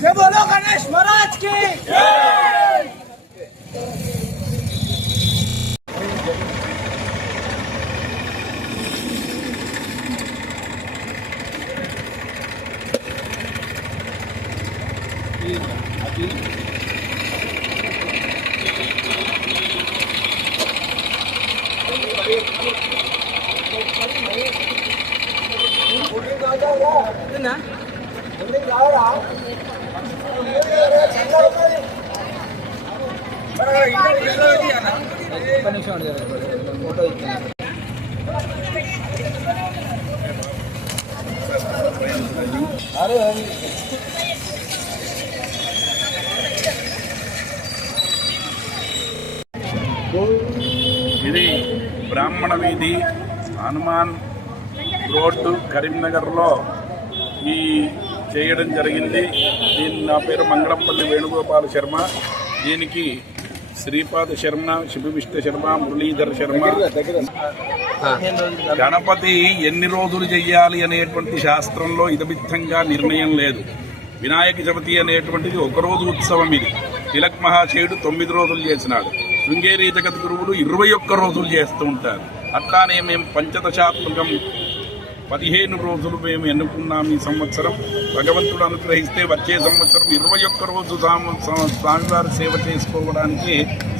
जय बोलो गणेश महाराज की ఇది బ్రాహ్మణ వీధి హనుమాన్ రోడ్డు కరీంనగర్లో ఈ చేయడం జరిగింది. నా పేరు మంగళంపల్లి వేణుగోపాల శర్మ. దీనికి శ్రీపాద శర్మ, శివవిష్ణు శర్మ, మురళీధర్ శర్మ. గణపతి ఎన్ని రోజులు చెయ్యాలి అనేటువంటి శాస్త్రంలో ఇదమిత్తంగా నిర్ణయం లేదు. వినాయక చవితి అనేటువంటిది ఒకరోజు ఉత్సవం. ఇది తిలక్ మహాశయుడు 9 రోజులు చేసినాడు. శృంగేరి జగద్గురువులు 21 రోజులు చేస్తూ ఉంటారు. అట్లానే మేము పంచదశాత్మకం 15 రోజులు మేము ఎన్నుకున్నాం. ఈ సంవత్సరం భగవంతుడు అనుగ్రహిస్తే వచ్చే సంవత్సరం 21 రోజు స్వామివారి సేవ చేసుకోవడానికి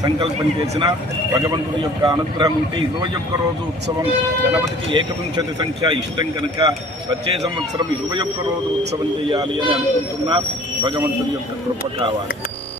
సంకల్పం చేసిన భగవంతుడి యొక్క అనుగ్రహం ఉంటే 21 రోజు ఉత్సవం గణపతికి ఏకవింశతి సంఖ్య ఇష్టం కనుక వచ్చే సంవత్సరం 21 రోజు ఉత్సవం చేయాలి అని అనుకుంటున్నాం. భగవంతుడి యొక్క కృప కావాలి.